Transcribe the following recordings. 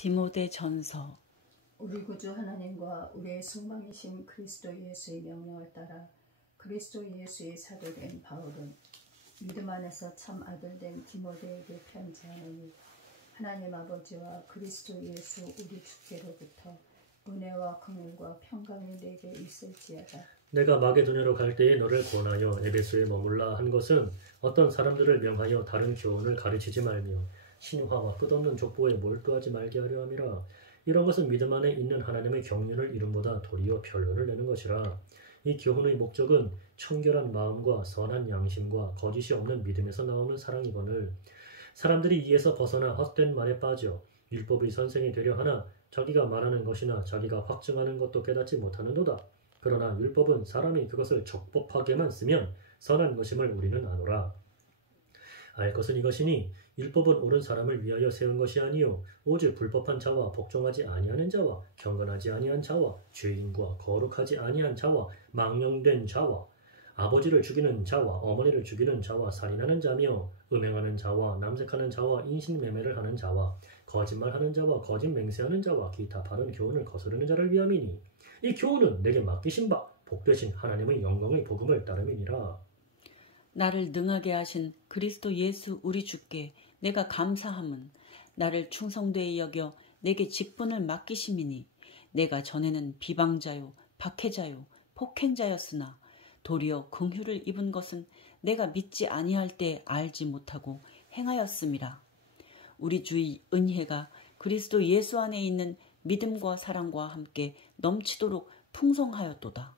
디모데전서. 우리 구주 하나님과 우리의 소망이신 그리스도 예수의 명령을 따라 그리스도 예수의 사도된 바울은 믿음 안에서 참 아들된 디모데에게 편지하노니, 하나님 아버지와 그리스도 예수 우리 주께로부터 은혜와 긍휼과 평강이 내게 있을지어다. 내가 마게도냐로 갈 때에 너를 권하여 에베소에 머물라 한 것은 어떤 사람들을 명하여 다른 교훈을 가르치지 말며 신화와 끝없는 족보에 몰두하지 말게 하려 함이라. 이런 것은 믿음 안에 있는 하나님의 경륜을 이름보다 도리어 변론을 내는 것이라. 이 교훈의 목적은 청결한 마음과 선한 양심과 거짓이 없는 믿음에서 나오는 사랑이거늘, 사람들이 이에서 벗어나 헛된 말에 빠져 율법의 선생이 되려 하나 자기가 말하는 것이나 자기가 확증하는 것도 깨닫지 못하는도다. 그러나 율법은 사람이 그것을 적법하게만 쓰면 선한 것임을 우리는 아노라. 알 것은 이것이니 율법은 옳은 사람을 위하여 세운 것이 아니요 오직 불법한 자와 복종하지 아니하는 자와 경건하지 아니한 자와 죄인과 거룩하지 아니한 자와 망령된 자와 아버지를 죽이는 자와 어머니를 죽이는 자와 살인하는 자며 음행하는 자와 남색하는 자와 인신매매를 하는 자와 거짓말하는 자와 거짓 맹세하는 자와 기타 바른 교훈을 거스르는 자를 위함이니, 이 교훈은 내게 맡기신 바 복되신 하나님의 영광의 복음을 따름이니라. 나를 능하게 하신 그리스도 예수 우리 주께 내가 감사함은 나를 충성되이 여겨 내게 직분을 맡기심이니, 내가 전에는 비방자요 박해자요 폭행자였으나 도리어 긍휼을 입은 것은 내가 믿지 아니할 때 알지 못하고 행하였음이라. 우리 주의 은혜가 그리스도 예수 안에 있는 믿음과 사랑과 함께 넘치도록 풍성하였도다.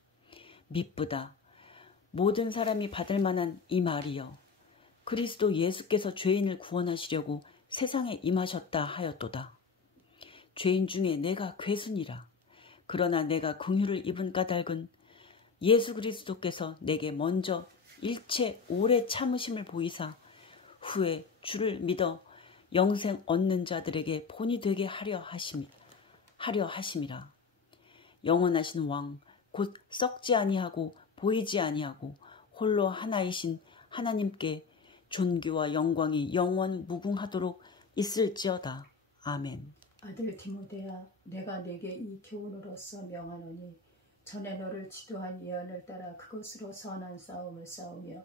미쁘다. 모든 사람이 받을 만한 이 말이여, 그리스도 예수께서 죄인을 구원하시려고 세상에 임하셨다 하였도다. 죄인 중에 내가 괴순이라. 그러나 내가 긍휼을 입은 까닭은 예수 그리스도께서 내게 먼저 일체 오래 참으심을 보이사 후에 주를 믿어 영생 얻는 자들에게 본이 되게 하려 하심이라. 영원하신 왕 곧 썩지 아니하고 보이지 아니하고 홀로 하나이신 하나님께 존귀와 영광이 영원 무궁하도록 있을지어다. 아멘. 아들 디모데야, 내가 내게 이 교훈으로서 명하노니, 전에 너를 지도한 예언을 따라 그것으로 선한 싸움을 싸우며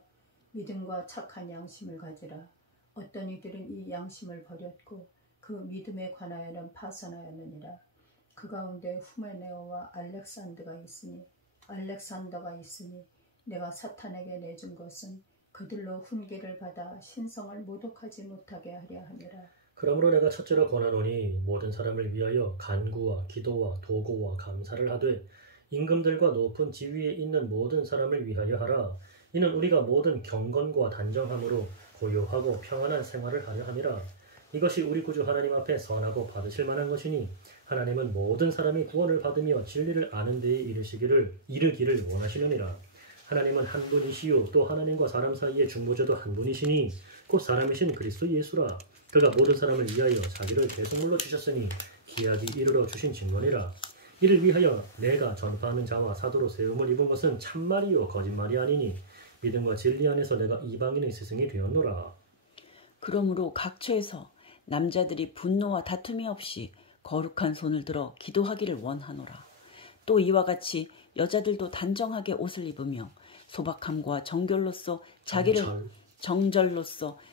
믿음과 착한 양심을 가지라. 어떤 이들은 이 양심을 버렸고 그 믿음에 관하여는 파선하였느니라. 그 가운데 후메네오와 알렉산더가 있으니 내가 사탄에게 내준 것은 그들로 훈계를 받아 신성을 모독하지 못하게 하려 함이라. 그러므로 내가 첫째로 권하노니, 모든 사람을 위하여 간구와 기도와 도고와 감사를 하되 임금들과 높은 지위에 있는 모든 사람을 위하여 하라. 이는 우리가 모든 경건과 단정함으로 고요하고 평안한 생활을 하려 함이라. 이것이 우리 구주 하나님 앞에 선하고 받으실 만한 것이니, 하나님은 모든 사람이 구원을 받으며 진리를 아는 데에 이르기를 원하시느니라. 하나님은 한 분이시요 또 하나님과 사람 사이의 중보자도 한 분이시니 곧 사람이신 그리스도 예수라. 그가 모든 사람을 위하여 자기를 대속물로 주셨으니 기약이 이르러 주신 증거니라. 이를 위하여 내가 전파하는 자와 사도로 세움을 입은 것은 참말이요 거짓말이 아니니, 믿음과 진리 안에서 내가 이방인의 스승이 되었노라. 그러므로 각처에서 남자들이 분노와 다툼이 없이 거룩한 손을 들어 기도하기를 원하노라. 또 이와 같이 여자들도 단정하게 옷을 입으며 소박함과 정절로서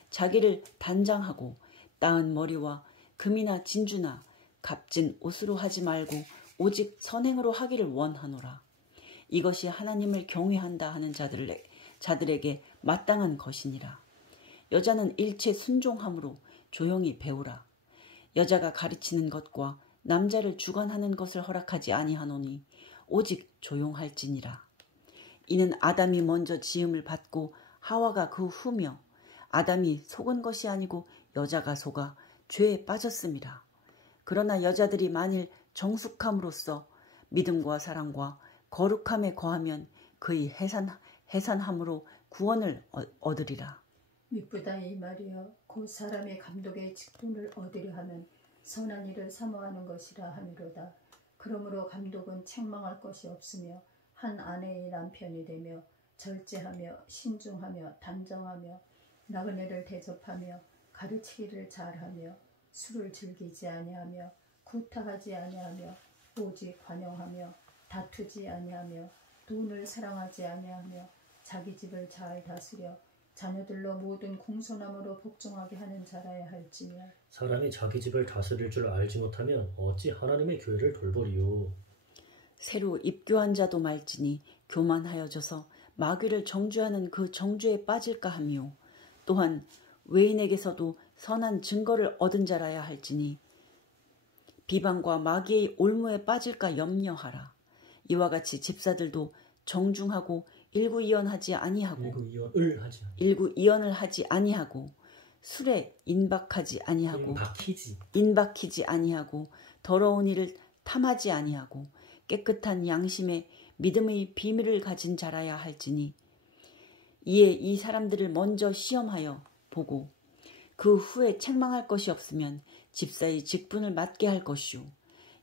자기를 단장하고 따은 머리와 금이나 진주나 값진 옷으로 하지 말고 오직 선행으로 하기를 원하노라. 이것이 하나님을 경외한다 하는 자들에게 마땅한 것이니라. 여자는 일체 순종함으로 조용히 배우라. 여자가 가르치는 것과 남자를 주관하는 것을 허락하지 아니하노니 오직 조용할지니라. 이는 아담이 먼저 지음을 받고 하와가 그 후며, 아담이 속은 것이 아니고 여자가 속아 죄에 빠졌음이라. 그러나 여자들이 만일 정숙함으로써 믿음과 사랑과 거룩함에 거하면 그의 해산함으로 구원을 얻으리라. 미쁘다 이 말이여, 곧 사람의 감독의 직분을 얻으려 하면 선한 일을 사모하는 것이라 하미로다. 그러므로 감독은 책망할 것이 없으며 한 아내의 남편이 되며 절제하며 신중하며 단정하며 나그네를 대접하며 가르치기를 잘하며 술을 즐기지 아니하며 구타하지 아니하며 오직 관용하며 다투지 아니하며 돈을 사랑하지 아니하며 자기 집을 잘 다스려 자녀들로 모든 공손함으로 복종하게 하는 자라야 할지며 사람이 자기 집을 다스릴 줄 알지 못하면 어찌 하나님의 교회를 돌보리요. 새로 입교한 자도 말지니 교만하여져서 마귀를 정죄하는 그 정죄에 빠질까 하며 또한 외인에게서도 선한 증거를 얻은 자라야 할지니 비방과 마귀의 올무에 빠질까 염려하라. 이와 같이 집사들도 정중하고 일구이연을 하지 아니하고 술에 인박하지 아니하고 인박히지 아니하고 더러운 일을 탐하지 아니하고 깨끗한 양심에 믿음의 비밀을 가진 자라야 할지니 이에 이 사람들을 먼저 시험하여 보고 그 후에 책망할 것이 없으면 집사의 직분을 맡게 할 것이요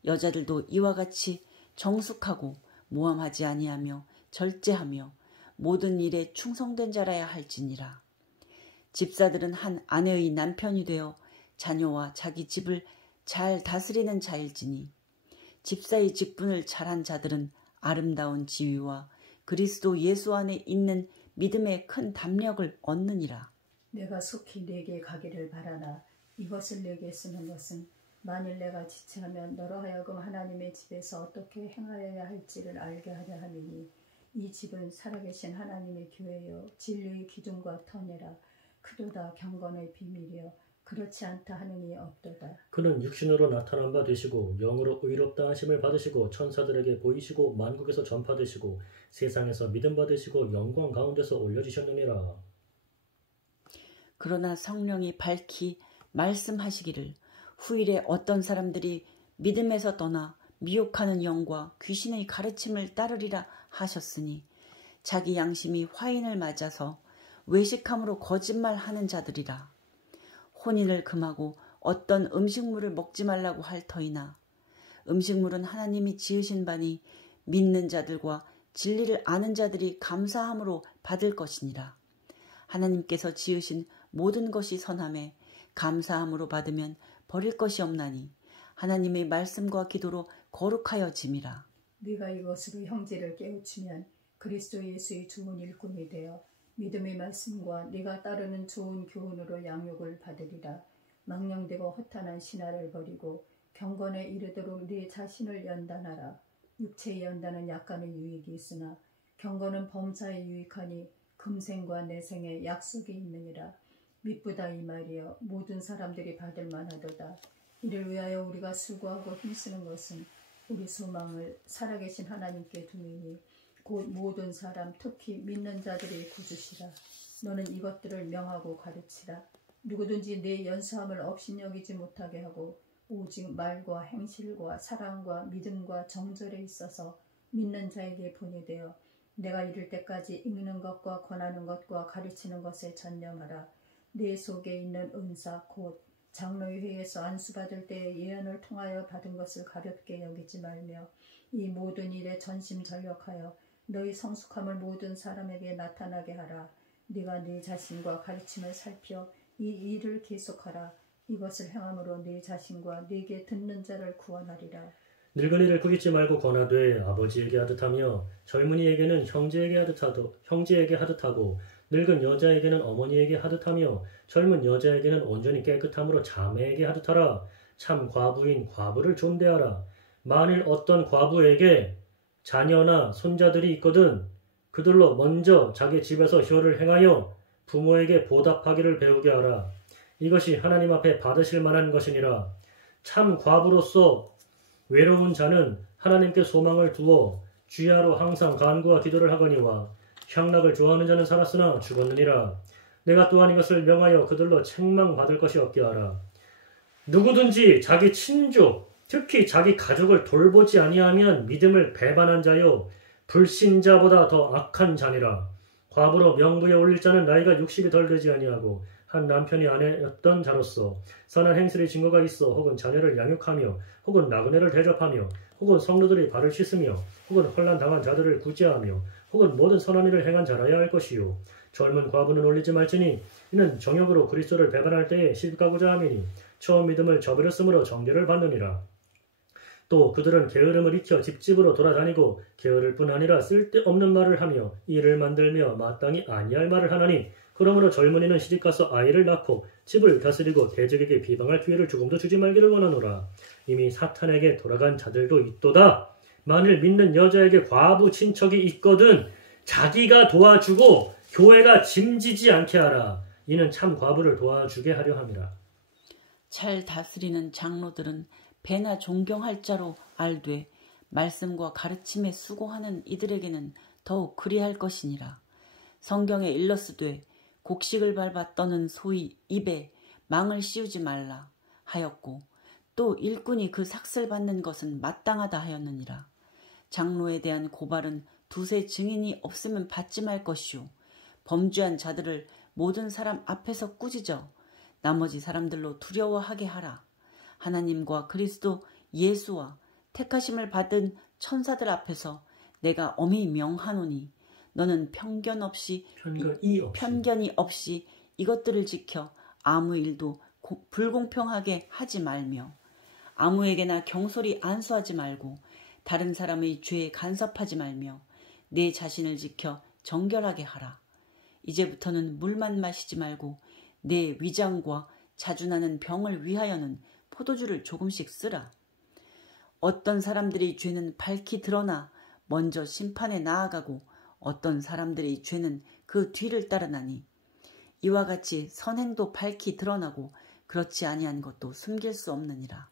여자들도 이와 같이 정숙하고 모함하지 아니하며 절제하며 모든 일에 충성된 자라야 할지니라. 집사들은 한 아내의 남편이 되어 자녀와 자기 집을 잘 다스리는 자일지니 집사의 직분을 잘한 자들은 아름다운 지위와 그리스도 예수 안에 있는 믿음의 큰 담력을 얻느니라. 내가 속히 네게 가기를 바라나 이것을 네게 쓰는 것은 만일 내가 지체하면 너로 하여금 하나님의 집에서 어떻게 행하여야 할지를 알게 하려 함이니 이 집은 살아계신 하나님의 교회여 진리의 기둥과 터내라. 그도다 경건의 비밀이여 그렇지 않다 하느니 없도다. 그는 육신으로 나타난 바 되시고 영으로 의롭다 하심을 받으시고 천사들에게 보이시고 만국에서 전파되시고 세상에서 믿음 받으시고 영광 가운데서 올려지셨느니라. 그러나 성령이 밝히 말씀하시기를 후일에 어떤 사람들이 믿음에서 떠나 미혹하는 영과 귀신의 가르침을 따르리라 하셨으니 자기 양심이 화인을 맞아서 외식함으로 거짓말하는 자들이라. 혼인을 금하고 어떤 음식물을 먹지 말라고 할 터이나 음식물은 하나님이 지으신 바니 믿는 자들과 진리를 아는 자들이 감사함으로 받을 것이니라. 하나님께서 지으신 모든 것이 선함에 감사함으로 받으면 버릴 것이 없나니 하나님의 말씀과 기도로 거룩하여짐이라. 네가 이것으로 형제를 깨우치면 그리스도 예수의 좋은 일꾼이 되어 믿음의 말씀과 네가 따르는 좋은 교훈으로 양육을 받으리라. 망령되고 허탄한 신화를 버리고 경건에 이르도록 네 자신을 연단하라. 육체의 연단은 약간의 유익이 있으나 경건은 범사에 유익하니 금생과 내생에 약속이 있느니라. 미쁘다 이 말이여 모든 사람들이 받을 만하도다. 이를 위하여 우리가 수고하고 힘쓰는 것은 우리 소망을 살아계신 하나님께 두이니 곧 모든 사람 특히 믿는 자들의 구주시라. 너는 이것들을 명하고 가르치라. 누구든지 내 연수함을 업신여기지 못하게 하고 오직 말과 행실과 사랑과 믿음과 정절에 있어서 믿는 자에게 본이 되어 내가 이를 때까지 읽는 것과 권하는 것과 가르치는 것에 전념하라. 내 속에 있는 은사 곧 장로회에서 안수받을 때의 예언을 통하여 받은 것을 가볍게 여기지 말며 이 모든 일에 전심전력하여 너희 성숙함을 모든 사람에게 나타나게 하라. 네가 네 자신과 가르침을 살펴 이 일을 계속하라. 이것을 행함으로 네 자신과 네게 듣는 자를 구원하리라. 늙은이를 꾸짖지 말고 권하되 아버지에게 하듯하며 젊은이에게는 형제에게 하듯하고 늙은 여자에게는 어머니에게 하듯하며 젊은 여자에게는 온전히 깨끗함으로 자매에게 하듯하라. 참 과부인 과부를 존대하라. 만일 어떤 과부에게 자녀나 손자들이 있거든 그들로 먼저 자기 집에서 효를 행하여 부모에게 보답하기를 배우게 하라. 이것이 하나님 앞에 받으실 만한 것이니라. 참 과부로서 외로운 자는 하나님께 소망을 두어 주야로 항상 간구와 기도를 하거니와 향락을 좋아하는 자는 살았으나 죽었느니라. 내가 또한 이것을 명하여 그들로 책망받을 것이 없게 하라. 누구든지 자기 친족 특히 자기 가족을 돌보지 아니하면 믿음을 배반한 자요 불신자보다 더 악한 자니라. 과부로 명부에 올릴 자는 나이가 60이 덜 되지 아니하고 한 남편이 아내였던 자로서 선한 행실의 증거가 있어 혹은 자녀를 양육하며 혹은 나그네를 대접하며 혹은 성도들이 발을 씻으며 혹은 혼란 당한 자들을 구제하며 혹은 모든 선한 일을 행한 자라야 할 것이요 젊은 과부는 올리지 말지니 이는 정욕으로 그리스도를 배반할 때에 시집가고자 함이니 처음 믿음을 저버렸으므로 정죄를 받느니라. 또 그들은 게으름을 익혀 집집으로 돌아다니고 게으를 뿐 아니라 쓸데없는 말을 하며 일을 만들며 마땅히 아니할 말을 하나니 그러므로 젊은이는 시집가서 아이를 낳고 집을 다스리고 대적에게 비방할 기회를 조금도 주지 말기를 원하노라. 이미 사탄에게 돌아간 자들도 있도다. 만일 믿는 여자에게 과부 친척이 있거든 자기가 도와주고 교회가 짐지지 않게 하라. 이는 참 과부를 도와주게 하려 함이라. 잘 다스리는 장로들은 배나 존경할 자로 알되 말씀과 가르침에 수고하는 이들에게는 더욱 그리할 것이니라. 성경에 일렀으되 곡식을 밟아 떠는 소의 입에 망을 씌우지 말라 하였고 또 일꾼이 그 삭슬 받는 것은 마땅하다 하였느니라. 장로에 대한 고발은 두세 증인이 없으면 받지 말 것이요 범죄한 자들을 모든 사람 앞에서 꾸짖어 나머지 사람들로 두려워하게 하라. 하나님과 그리스도 예수와 택하심을 받은 천사들 앞에서 내가 엄히 명하노니 너는 편견이 없이 이것들을 지켜 아무 일도 불공평하게 하지 말며 아무에게나 경솔히 안수하지 말고 다른 사람의 죄에 간섭하지 말며 내 자신을 지켜 정결하게 하라. 이제부터는 물만 마시지 말고 내 위장과 자주나는 병을 위하여는 포도주를 조금씩 쓰라. 어떤 사람들의 죄는 밝히 드러나 먼저 심판에 나아가고 어떤 사람들의 죄는 그 뒤를 따르나니 이와 같이 선행도 밝히 드러나고 그렇지 아니한 것도 숨길 수 없느니라.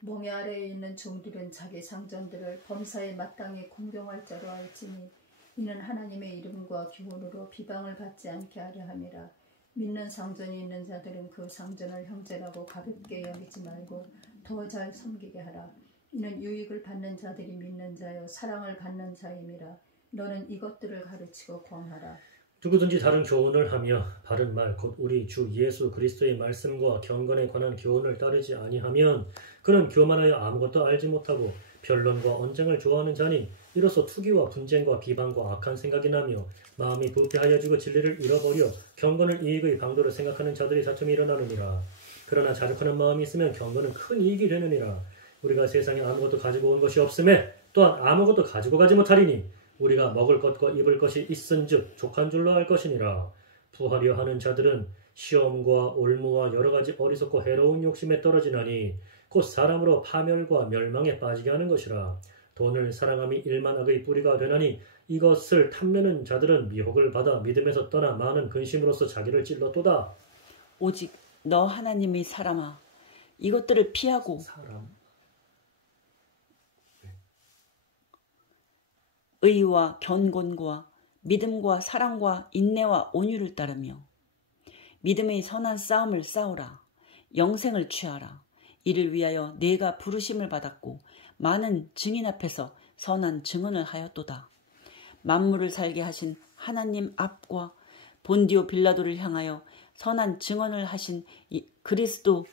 멍에 아래에 있는 종들은 자기 상전들을 범사에 마땅히 공경할 자로 알지니 이는 하나님의 이름과 교훈으로 비방을 받지 않게 하려 함이라. 믿는 상전이 있는 자들은 그 상전을 형제라고 가볍게 여기지 말고 더 잘 섬기게 하라. 이는 유익을 받는 자들이 믿는 자요 사랑을 받는 자임이라. 너는 이것들을 가르치고 권하라. 누구든지 다른 교훈을 하며 바른 말 곧 우리 주 예수 그리스도의 말씀과 경건에 관한 교훈을 따르지 아니하면 그는 교만하여 아무것도 알지 못하고 변론과 언쟁을 좋아하는 자니 이로써 투기와 분쟁과 비방과 악한 생각이 나며 마음이 부패하여지고 진리를 잃어버려 경건을 이익의 방도로 생각하는 자들이 다툼이 일어나느니라. 그러나 자족하는 마음이 있으면 경건은 큰 이익이 되느니라. 우리가 세상에 아무것도 가지고 온 것이 없음에 또한 아무것도 가지고 가지 못하리니 우리가 먹을 것과 입을 것이 있은즉 족한 줄로 알 것이니라. 부하려 하는 자들은 시험과 올무와 여러 가지 어리석고 해로운 욕심에 떨어지나니 곧 사람으로 파멸과 멸망에 빠지게 하는 것이라. 돈을 사랑함이 일만 악의 뿌리가 되나니 이것을 탐내는 자들은 미혹을 받아 믿음에서 떠나 많은 근심으로써 자기를 찔렀도다. 오직 너 하나님의 사람아 이것들을 피하고 의와 견곤과 믿음과 사랑과 인내와 온유를 따르며 믿음의 선한 싸움을 싸우라. 영생을 취하라. 이를 위하여 내가 부르심을 받았고 많은 증인 앞에서 선한 증언을 하였도다. 만물을 살게 하신 하나님 앞과 본디오 빌라도를 향하여 선한 증언을 하신 그리스도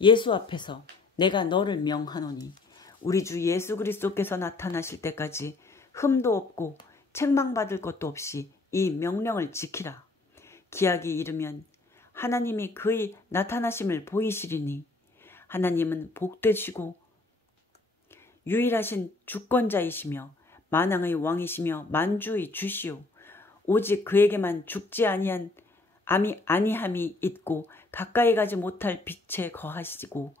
예수 앞에서 내가 너를 명하노니 우리 주 예수 그리스도께서 나타나실 때까지 흠도 없고 책망받을 것도 없이 이 명령을 지키라. 기약이 이르면 하나님이 그의 나타나심을 보이시리니 하나님은 복되시고 유일하신 주권자이시며 만왕의 왕이시며 만주의 주시오. 오직 그에게만 죽지 아니함이 있고 가까이 가지 못할 빛에 거하시고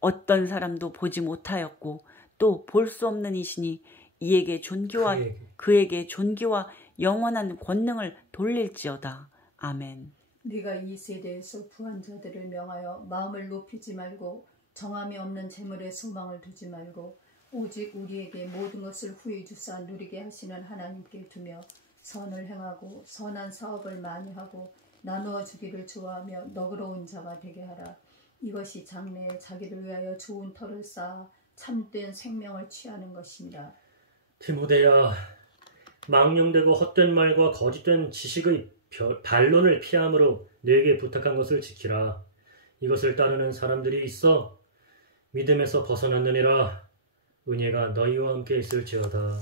어떤 사람도 보지 못하였고 또 볼 수 없는 이시니 그에게 존귀와 영원한 권능을 돌릴지어다. 아멘. 네가 이 세대에서 부한 자들을 명하여 마음을 높이지 말고 정함이 없는 재물에 소망을 두지 말고 오직 우리에게 모든 것을 후히 주사 누리게 하시는 하나님께 두며 선을 행하고 선한 사업을 많이 하고 나누어 주기를 좋아하며 너그러운 자가 되게 하라. 이것이 장래에 자기를 위하여 좋은 터를 쌓아 참된 생명을 취하는 것이니라. 디모데야, 망령되고 헛된 말과 거짓된 지식의 반론을 피함으로 너에게 부탁한 것을 지키라. 이것을 따르는 사람들이 있어 믿음에서 벗어났느니라. 은혜가 너희와 함께 있을지어다.